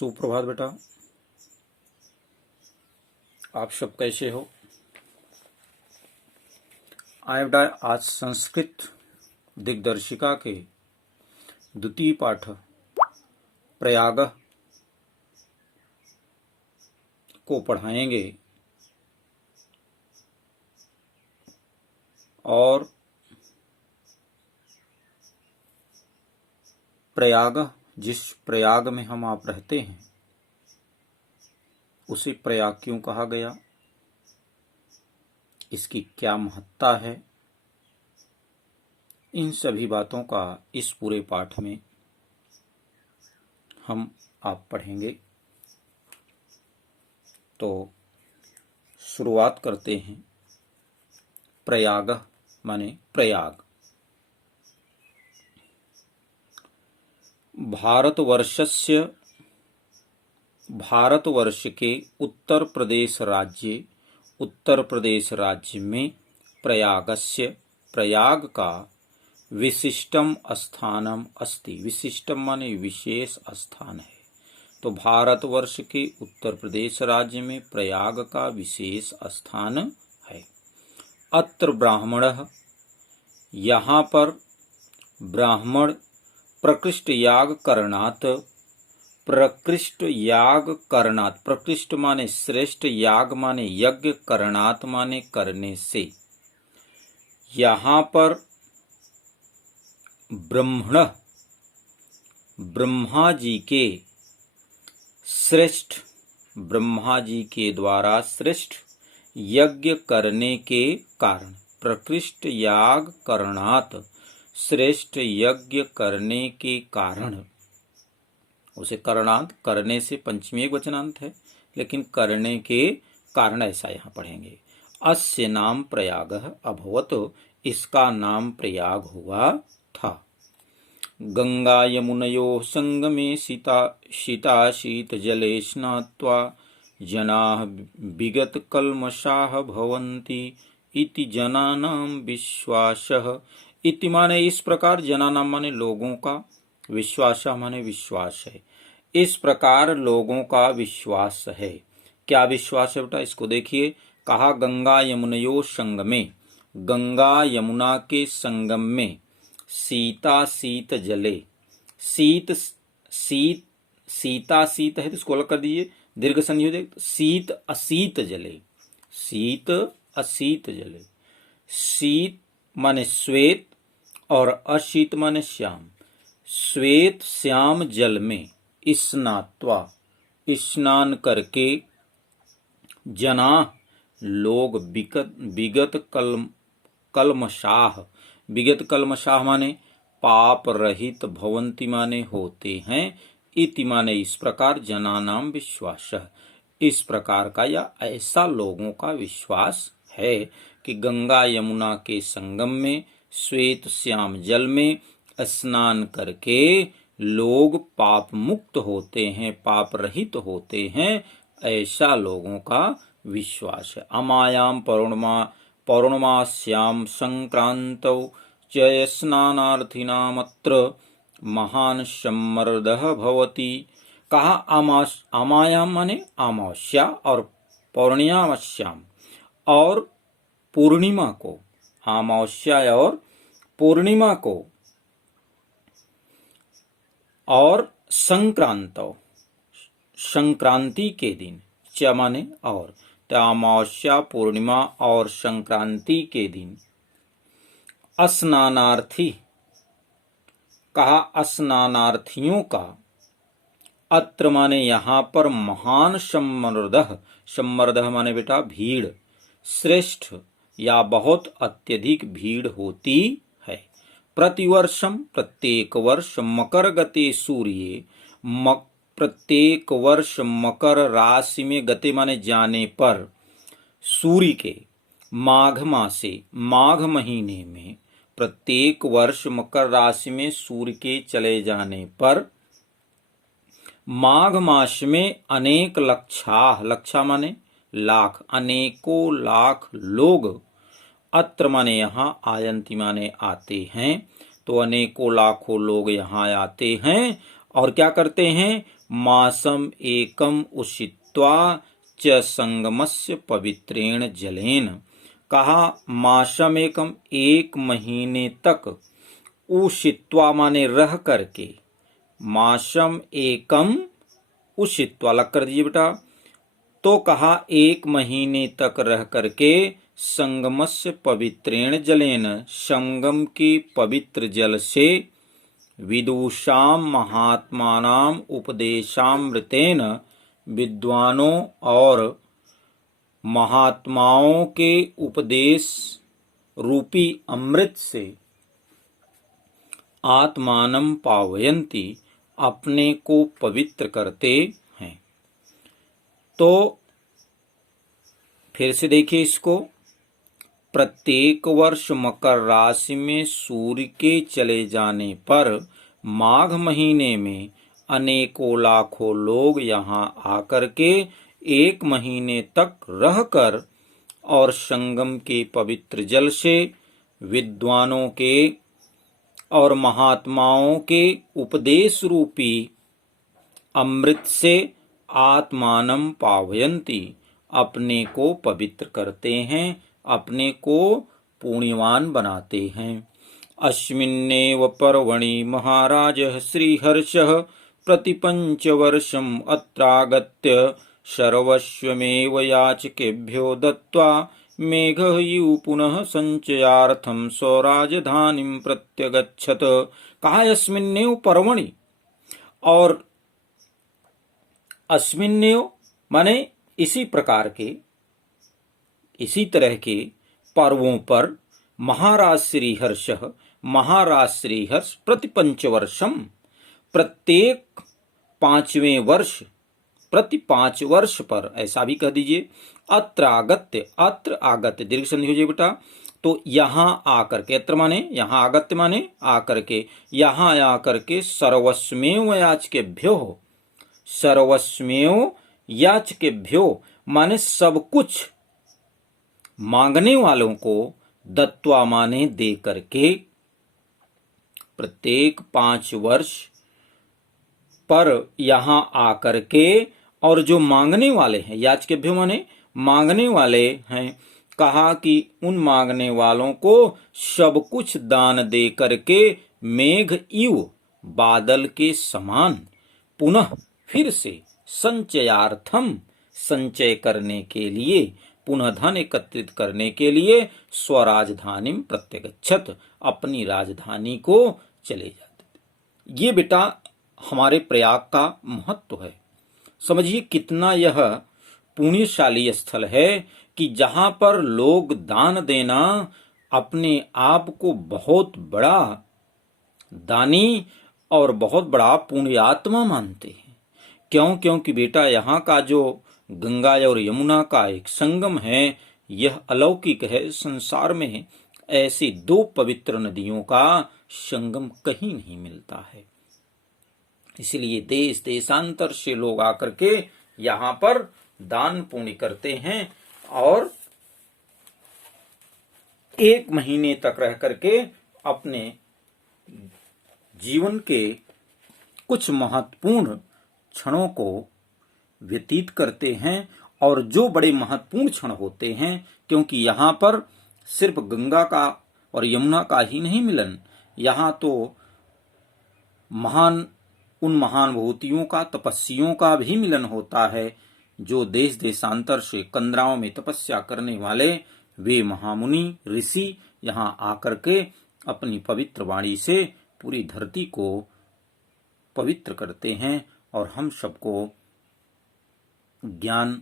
सुप्रभात बेटा, आप सब कैसे हो? आए बेटा, आज संस्कृत दिग्दर्शिका के द्वितीय पाठ प्रयाग को पढ़ाएंगे और प्रयाग, जिस प्रयाग में हम आप रहते हैं उसे प्रयाग क्यों कहा गया, इसकी क्या महत्ता है, इन सभी बातों का इस पूरे पाठ में हम आप पढ़ेंगे। तो शुरुआत करते हैं। प्रयाग माने प्रयाग। भारतवर्ष के उत्तर प्रदेश राज्य में प्रयागस्य, प्रयाग का विशिष्टम स्थानम अस्ति। विशिष्टम माने विशेष स्थान है। तो भारतवर्ष के उत्तर प्रदेश राज्य में प्रयाग का विशेष स्थान है। अत्र ब्राह्मणः, यहाँ पर ब्राह्मण प्रकृष्ट याग करणात्, प्रकृष्ट माने श्रेष्ठ, याग माने यज्ञ, करणात् माने करने से। यहाँ पर ब्रह्मा जी के द्वारा श्रेष्ठ यज्ञ करने के कारण, प्रकृष्ट याग करणात्, श्रेष्ठ यज्ञ करने के कारण, उसे करणात् करने से पंचमी एक वचनांत है, लेकिन करने के कारण ऐसा यहाँ पढ़ेंगे। अस्य नाम प्रयागः अभवत्, इसका नाम प्रयाग हुआ था। गंगा यमुनयोः संगमे शीत जले स्नात्वा जनाः विगत कल्मषाः भवन्ति इति जनानां विश्वासः। इति माने इस प्रकार, जनानां माने लोगों का, विश्वासः माने विश्वास है। इस प्रकार लोगों का विश्वास है। क्या विश्वास है बेटा, इसको देखिए। कहा गंगा यमुनयोः संगमे, गंगा यमुना के संगम में, शीत जले, सीता है तो इसको अलग कर दीजिए, दीर्घ संधि हो जाएगी। शीत अशीत जले, शीत माने श्वेत और अशीत माने श्याम। श्वेत श्याम जल में स्नात्वा, स्नान करके, जना लोग विगत कल्मषाः माने पाप रहित, भवन्ति माने होते हैं, इति माने इस प्रकार, जनानाम विश्वासः, इस प्रकार का या ऐसा लोगों का विश्वास है कि गंगा यमुना के संगम में श्वेत श्याम जल में स्नान करके लोग पाप मुक्त होते हैं, पाप रहित होते हैं, ऐसा लोगों का विश्वास है। अमायाम पौर्णमास्याम संक्रांतौ च स्नानार्थिनामत्र महान सम्मर्दः भवति। कहा अमायाम माने अमावस्या और पौर्णिमास्याम और पूर्णिमा को, अमावस्या और पूर्णिमा को, और संक्रांति के दिन, च माने और, तो अमावस्या पूर्णिमा और संक्रांति के दिन स्नानार्थी, कहा स्नानार्थियों का, अत्र माने यहाँ पर, महान सम्मर्दः माने बेटा भीड़, श्रेष्ठ या बहुत अत्यधिक भीड़ होती है। प्रतिवर्षम प्रत्येक वर्ष, मकर गते सूर्ये, प्रत्येक वर्ष मकर राशि में, गते माने जाने पर, सूर्य के, माघ मासे, माघ महीने में, प्रत्येक वर्ष मकर राशि में सूर्य के चले जाने पर, माघ मास में अनेक लक्षा माने लाख, अनेकों लाख लोग, अत्र माने यहाँ, आयंती माने आते हैं, तो अनेकों लाखों लोग यहाँ आते हैं और क्या करते हैं, मासम एकम उषित्वा च संगमस्य पवित्रेण जलेन। कहा मासम एकम, एक महीने तक, उषित्वा माने रह करके, मासम एकम उषित्वा लग कर दीजिए बेटा। तो कहा एक महीने तक रह करके संगमस्य पवित्रेण जलेन, संगम के पवित्र जल से, विदुषाम महात्मानाम उपदेशामृतेन, विद्वानों और महात्माओं के उपदेश रूपी अमृत से, आत्मानं पावयन्ति, अपने को पवित्र करते हैं। तो फिर से देखिए इसको, प्रत्येक वर्ष मकर राशि में सूर्य के चले जाने पर माघ महीने में अनेकों लाखों लोग यहाँ आकर के एक महीने तक रहकर और संगम के पवित्र जल से, विद्वानों के और महात्माओं के उपदेश रूपी अमृत से आत्मानं पावयन्ति, अपने को पवित्र करते हैं, अपने को पुण्यवान बनाते हैं। अस्मिन्नेव पर्वणि महाराजः श्रीहर्षः प्रतिपञ्चवर्षम् अत्रागत्य सर्वस्वमेव याचकेभ्यो दत्त्वा मेघयु पुनः संचयार्थं स्वराजधानीं प्रत्यगच्छत। कहा अस्मिन्नेव पर्वणि, और अस्मिन्नेव माने इसी प्रकार के, इसी तरह के पर्वों पर महाराज श्रीहर्षः, महाराज श्रीहर्ष प्रतिपंचवर्षम, प्रत्येक 5वें वर्ष, प्रति 5 वर्ष पर, ऐसा भी कह दीजिए। अत्र आगत्य, अत्र आगत्य दीर्घ संधि हो जाए बेटा। तो यहाँ आकर के, अत्र माने यहाँ, आगत्य माने आकर के, यहाँ आकर के सर्वस्मेव याचकेभ्यो, सर्वस्मेव याचकेभ्यो माने सब कुछ मांगने वालों को, दत्वा माने दे करके, प्रत्येक 5 वर्ष पर यहाँ आकर के, और जो मांगने वाले हैं, याचकेभ्यो माने मांगने वाले हैं, कहा कि उन मांगने वालों को सब कुछ दान दे करके मेघ इव, बादल के समान, पुनः फिर से, संचयार्थम, संचय करने के लिए, पुनः धन एकत्रित करने के लिए, स्वराजधानी प्रत्यगच्छत, अपनी राजधानी को चले जाते। ये बेटा हमारे प्रयाग का महत्व है। समझिए कितना यह पुण्यशाली स्थल है कि जहां पर लोग दान देना अपने आप को बहुत बड़ा दानी और बहुत बड़ा पुण्यात्मा मानते हैं। क्यों? क्योंकि बेटा यहाँ का जो गंगा और यमुना का एक संगम है, यह अलौकिक है। संसार में ऐसी 2 पवित्र नदियों का संगम कहीं नहीं मिलता है। इसलिए देश देशांतर से लोग आकर के यहाँ पर दान पुण्य करते हैं और 1 महीने तक रह करके अपने जीवन के कुछ महत्वपूर्ण क्षणों को व्यतीत करते हैं। और जो बड़े महत्वपूर्ण क्षण होते हैं, क्योंकि यहाँ पर सिर्फ गंगा का और यमुना का ही नहीं मिलन, यहाँ तो उन महान विभूतियों का, तपस्वियों का भी मिलन होता है, जो देश देशांतर से कंदराओं में तपस्या करने वाले वे महामुनि ऋषि यहाँ आकर के अपनी पवित्र वाणी से पूरी धरती को पवित्र करते हैं और हम सबको ज्ञान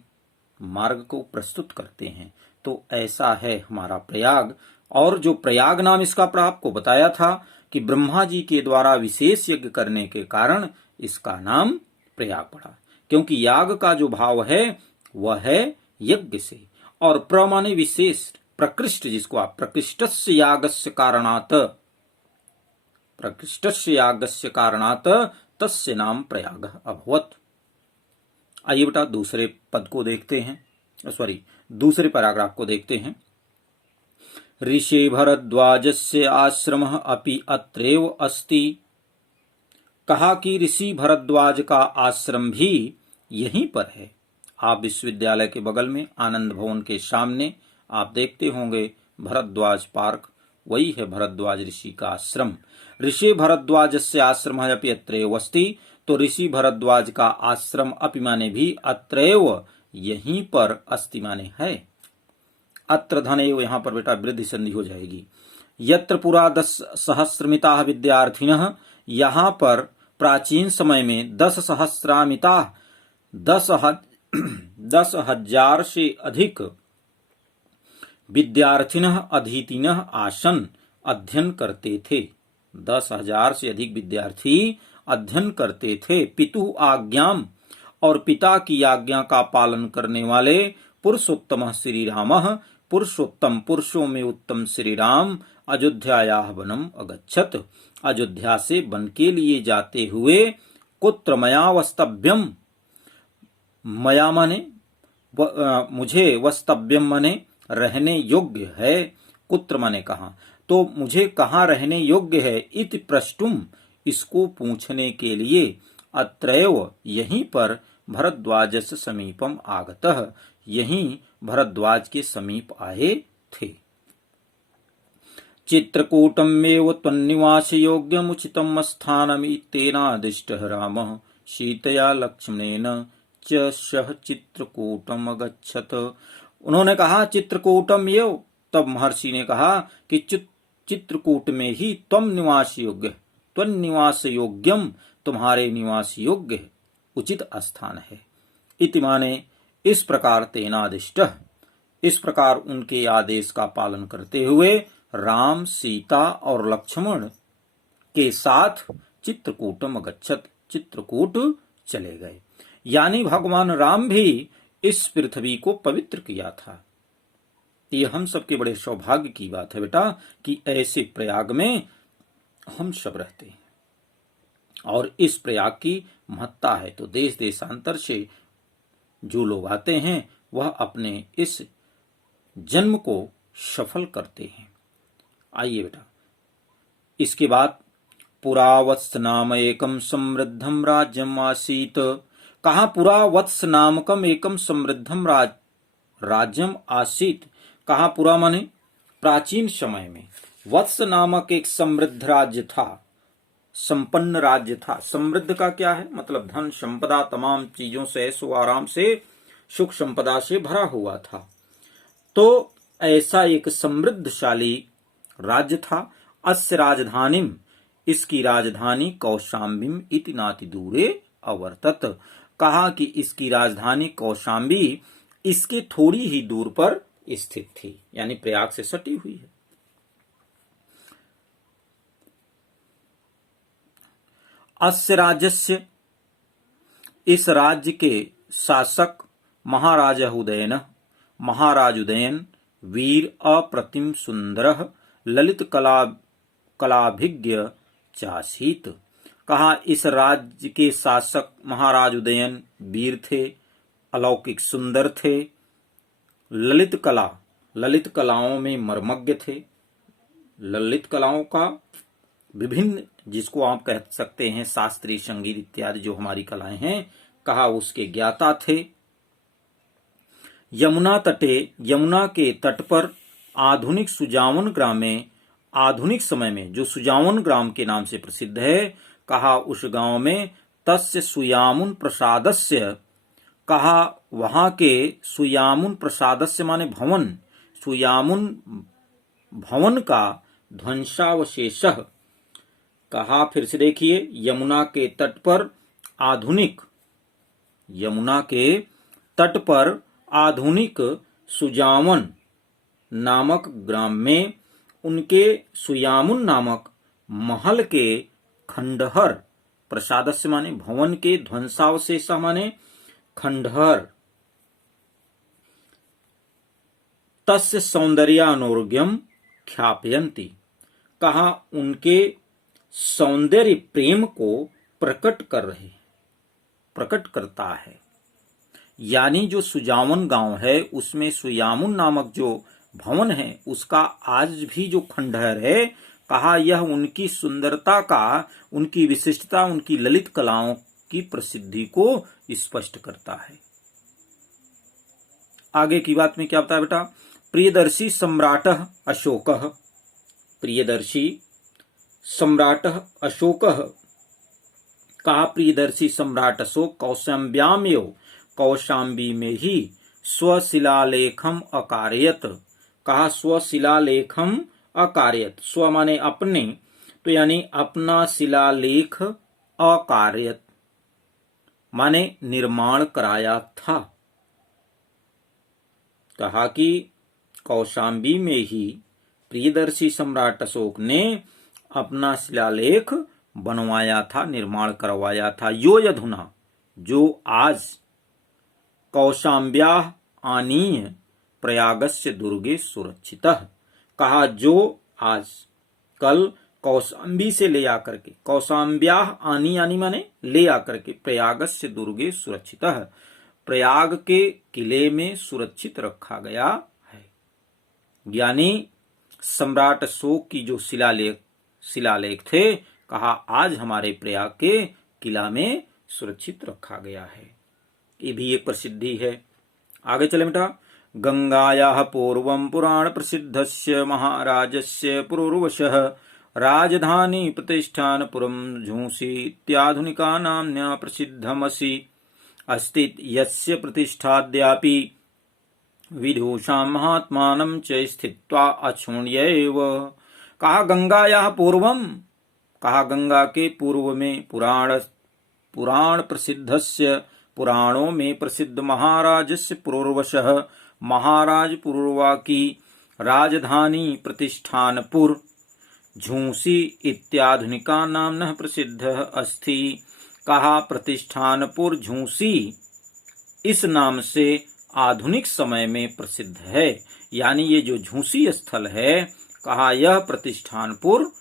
मार्ग को प्रस्तुत करते हैं। तो ऐसा है हमारा प्रयाग। और जो प्रयाग नाम इसका आपको बताया था कि ब्रह्मा जी के द्वारा विशेष यज्ञ करने के कारण इसका नाम प्रयाग पड़ा, क्योंकि याग का जो भाव है वह है यज्ञ से। और प्र माने विशेष, प्रकृष्ट, जिसको आप प्रकृष्टस्य यागस्य कारणात्, प्रकृष्टस्य यागस्य कारणात् तस्य नाम प्रयाग अभवत्। आइए बेटा दूसरे पद को देखते हैं, दूसरे पैराग्राफ को देखते हैं। ऋषि भरद्वाजस्य आश्रमः अपि अत्रैव अस्ति, कहा कि ऋषि भरद्वाज का आश्रम भी यहीं पर है। आप विश्वविद्यालय के बगल में आनंद भवन के सामने आप देखते होंगे भरद्वाज पार्क, वही है भरद्वाज ऋषि का आश्रम। ऋषि भरद्वाजस्य आश्रम है अपि अत्रैव अस्ति, तो ऋषि भरद्वाज का आश्रम अपि माने भी अत्रैव यहीं पर अस्ति माने है। अत्र धनेव यहाँ पर बेटा वृद्धि संधि हो जाएगी। यत्र पुरा 10 सहस्रमिता विद्यार्थिनः, यहाँ पर प्राचीन समय में 10 सहस्रामिता 10,000 से अधिक विद्यार्थिनः अधीतिनः आसन अध्ययन करते थे। 10,000 से अधिक विद्यार्थी अध्ययन करते थे। पितु आज्ञाम, और पिता की आज्ञा का पालन करने वाले पुरुषोत्तम श्री रामः, पुरुषोत्तम पुरुषों में उत्तम श्री राम अयोध्यायाः वनम अगच्छत, अयोध्या से वन के लिए जाते हुए कुत्र मया वस्तव्यम, मया माने मुझे, वस्तव्यम माने रहने योग्य है, कुत्र माने कहाँ, तो मुझे कहाँ रहने योग्य है, इति प्रष्टुम, इसको पूछने के लिए, अत्रैव यहीं पर भरद्वाजस्य समीपम आगतः, यहीं भरद्वाज के समीप आए थे। चित्रकूटमेव त्वन्निवास योग्यमुचितम स्थानमित्येनादिष्टः रामः सीतया लक्ष्मणेन च सह चित्रकूटम अगच्छत। उन्होंने कहा चित्रकूटम एव, तब महर्षि ने कहा कि चित्रकूट में ही त्वम निवास योग्य, त्वन्निवास योग्यम, तुम्हारे निवास योग्य उचित स्थान है। इति माने इस प्रकार तेनादिष्ट, इस प्रकार उनके आदेश का पालन करते हुए राम, सीता और लक्ष्मण के साथ चित्रकूटम अगच्छत, चित्रकूट चले गए। यानी भगवान राम भी इस पृथ्वी को पवित्र किया था। ये हम सबके बड़े सौभाग्य की बात है बेटा कि ऐसे प्रयाग में हम सब रहते हैं, और इस प्रयाग की महत्ता है। तो देश देशांतर से जो लोग आते हैं वह अपने इस जन्म को सफल करते हैं। आइए बेटा, इसके बाद पुरावत्स नाम एकम समृद्धम राज्यम आसीत, कहा पुरावत्स नामकम एकम समृद्धम राज्यम आसीत, कहा पुरा माने प्राचीन समय में, वत्स नामक एक समृद्ध राज्य था, संपन्न राज्य था। समृद्ध का क्या है मतलब धन संपदा, तमाम चीजों से, ऐशो आराम से, सुख संपदा से भरा हुआ था। तो ऐसा एक समृद्धशाली राज्य था। अस्य राजधानीम, इसकी राजधानी कौशाम्बीम इति नाति दूरे अवर्तत, कहा कि इसकी राजधानी कौशाम्बी इसके थोड़ी ही दूर पर स्थित थी, यानी प्रयाग से सटी हुई है। अस्य राज्यस्य, इस राज्य के शासक महाराज उदयन, महाराज उदयन वीर अप्रतिम सुंदर ललित कलाभिज्ञ चासीत, कहा इस राज्य के शासक महाराज उदयन वीर थे, अलौकिक सुंदर थे, ललित कलाओं में मर्मज्ञ थे। ललित कलाओं का विभिन्न, जिसको आप कह सकते हैं शास्त्रीय संगीत इत्यादि जो हमारी कलाएं हैं, कहा उसके ज्ञाता थे। यमुना तटे, यमुना के तट पर आधुनिक सुजावन ग्राम में, आधुनिक समय में जो सुजावन ग्राम के नाम से प्रसिद्ध है, कहा उस गांव में तस्य सुयामुन प्रसादस्य, कहा वहां के सुयामुन प्रसादस्य माने भवन, सुयामुन भवन का ध्वंसावशेष, कहा फिर से देखिए, यमुना के तट पर आधुनिक, यमुना के तट पर आधुनिक सुजावन नामक ग्राम में उनके सुयामुन नामक महल के खंडहर, प्रसादस्य माने भवन के, ध्वंसावशेष माने खंडहर, तस्य सौंदर्यानुर्ग्यम ख्यापयन्ति, कहा उनके सौंदर्य प्रेम को प्रकट कर रहे, प्रकट करता है। यानी जो सुजावन गांव है उसमें सुयामुन नामक जो भवन है उसका आज भी जो खंडहर है कहा यह उनकी सुंदरता का, उनकी विशिष्टता, उनकी ललित कलाओं की प्रसिद्धि को स्पष्ट करता है। आगे की बात में क्या बताया बेटा, प्रियदर्शी सम्राटः अशोकः, प्रियदर्शी सम्राटः अशोकः, कहा प्रियदर्शी सम्राट अशोक कौशाम्ब्याम एव, कौशाम्बी में ही स्वशिलालेखम अकारयत, कहा स्वशिलालेखम अकारयत, स्व माने अपने, तो यानी अपना शिलालेख, अकारयत माने निर्माण कराया था। कहा कि कौशाम्बी में ही प्रियदर्शी सम्राट अशोक ने अपना शिलालेख बनवाया था, निर्माण करवाया था। यो यधुना, जो आज कौशाम्ब्याः आनीय प्रयागस्य दुर्गे सुरक्षितः, कहा जो आज कल कौशाम्बी से ले आकर के, कौशाम्ब्याः आनी यानी माने ले आकर के, प्रयागस्य दुर्गे सुरक्षितः, प्रयाग के किले में सुरक्षित रखा गया है। यानी सम्राट अशोक की जो शिलालेख थे, कहा आज हमारे प्रयाग के किला में सुरक्षित रखा गया है। ये भी एक प्रसिद्धि है। आगे चले बेटा, गंगायाः पूर्वं पुराण प्रसिद्धस्य महाराजस्य पुरूर्वशः राजधानी प्रतिष्ठानपुरं झूंसी इत्याधुनिका नाम्ना प्रसिद्धमसि अस्ति, यस्य प्रतिष्ठाद्यापि विदुषां महात्मानं च स्थित्वा अक्षुण्यैव। कहा गंगायाः पूर्वम, कहा गंगा के पूर्व में, पुराण प्रसिद्धस्य, पुराणों में प्रसिद्ध महाराजस्य पुरूर्वशः, महाराज पुरूर्वा की राजधानी प्रतिष्ठानपुर झूंसी इत्याधुनिका नाम्नः प्रसिद्ध अस्ति, कहा प्रतिष्ठानपुर झूंसी इस नाम से आधुनिक समय में प्रसिद्ध है। यानी ये जो झूंसी स्थल है, कहा यह प्रतिष्ठानपुर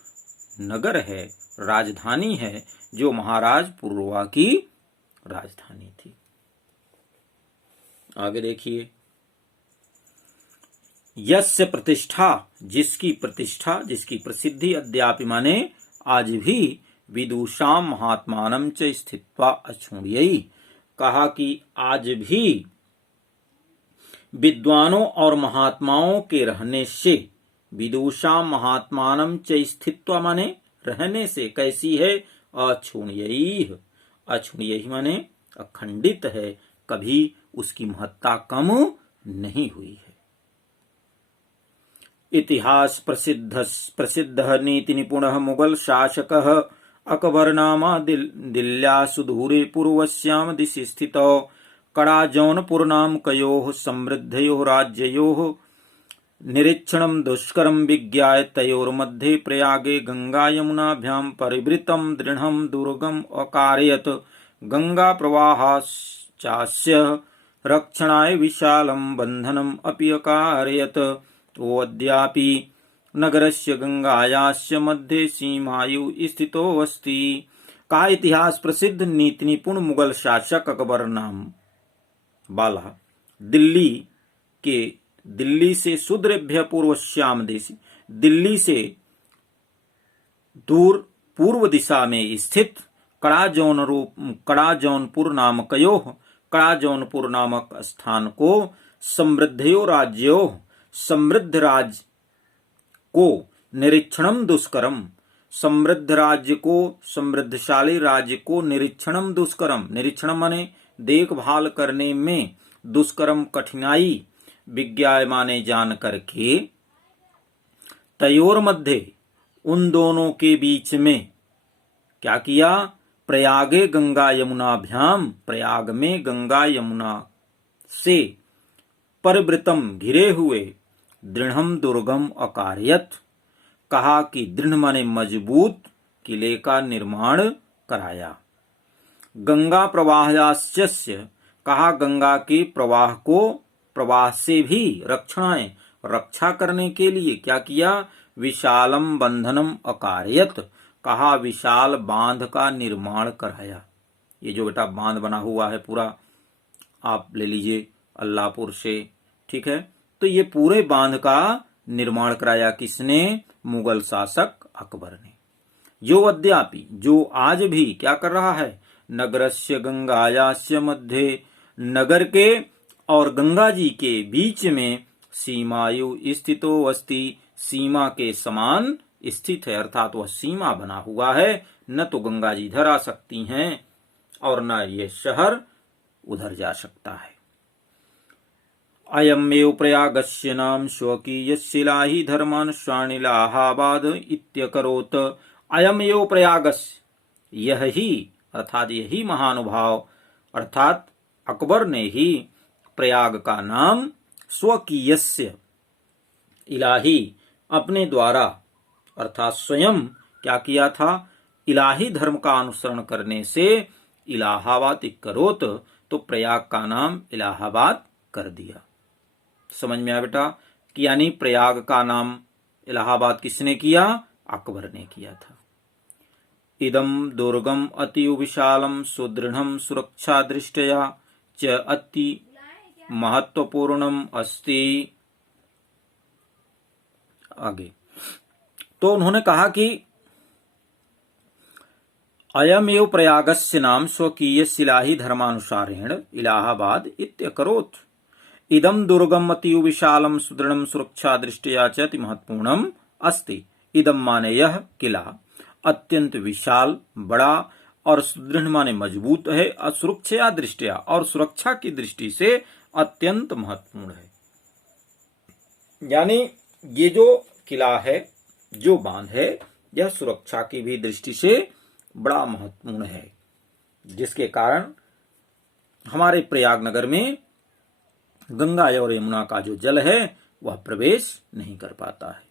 नगर है, राजधानी है, जो महाराज पुरूर्वा की राजधानी थी। आगे देखिए, यस्य प्रतिष्ठा, जिसकी प्रतिष्ठा, जिसकी प्रसिद्धि, अद्यापि माने आज भी, विदुषाम महात्मानं च स्थित्वा अक्षुण्यैः, कहा कि आज भी विद्वानों और महात्माओं के रहने से, विदुषाम महात्मानं च स्थित्वा माने रहने से, कैसी है, अक्षुण्यैः, अक्षुण्यैः माने अखंडित है, कभी उसकी महत्ता कम नहीं हुई है। इतिहास प्रसिद्ध नीति निपुणः मुगल शासकः अकबर नामा दिल्ल्या सुदूरे पूर्वस्यां दिशि स्थितौ कड़ा-जौनपुर नामकयोः समृद्धयोः राज्ययोः निरीक्षणं दुष्करं विज्ञाय तयोर्मध्ये प्रयागे गंगा-यमुनाभ्यां परिवृतं दृढं दुर्गम् अकारयत्, गंगा प्रवाहाश्चास्य रक्षणाय विशालं बन्धनम् अपि अकारयत्, तोऽद्यापि नगरस्य गंगायास्य मध्ये सीमायु स्थितो अस्ति। का इतिहास प्रसिद्ध नीति निपुण मुगल शासक अकबर नाम वाला दिल्ली से सुदूरेभ्य पूर्वश्याम देशी, दिल्ली से दूर पूर्व दिशा में स्थित कड़ा-जौनपुर नामकयोः, कड़ा-जौनपुर नामक स्थान को समृद्धयो राज्योः, समृद्ध राज्य को निरीक्षणम दुष्करम, समृद्ध राज्य को, समृद्धशाली राज्य को निरीक्षणम दुष्करम, निरीक्षण माने देखभाल करने में, दुष्करम कठिनाई, विज्ञाय माने जान करके, तयोर मध्य उन दोनों के बीच में क्या किया, प्रयागे गंगा यमुनाभ्याम, प्रयाग में गंगा यमुना से परिवृतम घिरे हुए, दृढ़म दुर्गम अकारयत, कहा कि दृढ़ माने मजबूत किले का निर्माण कराया। गंगा प्रवाहास्य, कहा गंगा के प्रवाह को, प्रवाह से भी रक्षा करने के लिए क्या किया, विशालम बंधनम अकारयत, कहा विशाल बांध का निर्माण कराया। ये जो बेटा बांध बना हुआ है पूरा, आप ले लीजिए अल्लाहपुर से, ठीक है, तो ये पूरे बांध का निर्माण कराया किसने, मुगल शासक अकबर ने। यो अद्यापि, जो आज भी क्या कर रहा है, नगरस्य गंगायास्य मध्य, नगर के और गंगा जी के बीच में सीमायु स्थितो अस्ति, सीमा के समान स्थित है, अर्थात वह सीमा बना हुआ है। न तो गंगा जी इधर आ सकती हैं और न ये शहर उधर जा सकता है। अयमेव प्रयागस्य नाम स्वकीयशिला ही धर्मानुष्ठानिलाहाबाद इत्यकरोत्। अयमेव प्रयागस्य, यह ही अर्थात यही महानुभाव अर्थात अकबर ने ही प्रयाग का नाम स्वकीयस्य, इलाही अपने द्वारा अर्थात स्वयं क्या किया था, इलाही धर्म का अनुसरण करने से इलाहाबाद करोत, तो प्रयाग का नाम इलाहाबाद कर दिया। समझ में आया बेटा कि यानी प्रयाग का नाम इलाहाबाद किसने किया, अकबर ने किया था। इदम दुर्गम अति विशालम सुदृढ़ सुरक्षा दृष्टया च अति महत्वपूर्णम अस्ति। आगे तो उन्होंने कहा कि अयम एव प्रयागस्य नाम स्वकीय शिलाही धर्मानुसारेण इलाहाबाद इत्यकरोत्। इदम दुर्गम अति विशालम सुदृढ़ सुरक्षा दृष्टया च अति महत्वपूर्णम अस्ति। इदम माने यह किला अत्यंत विशाल, बड़ा और सुदृढ़ माने मजबूत है, सुरक्षा दृष्टया और सुरक्षा की दृष्टि से अत्यंत महत्वपूर्ण है। यानी ये जो किला है, जो बांध है, यह सुरक्षा की भी दृष्टि से बड़ा महत्वपूर्ण है, जिसके कारण हमारे प्रयाग नगर में गंगा और यमुना का जो जल है वह प्रवेश नहीं कर पाता है।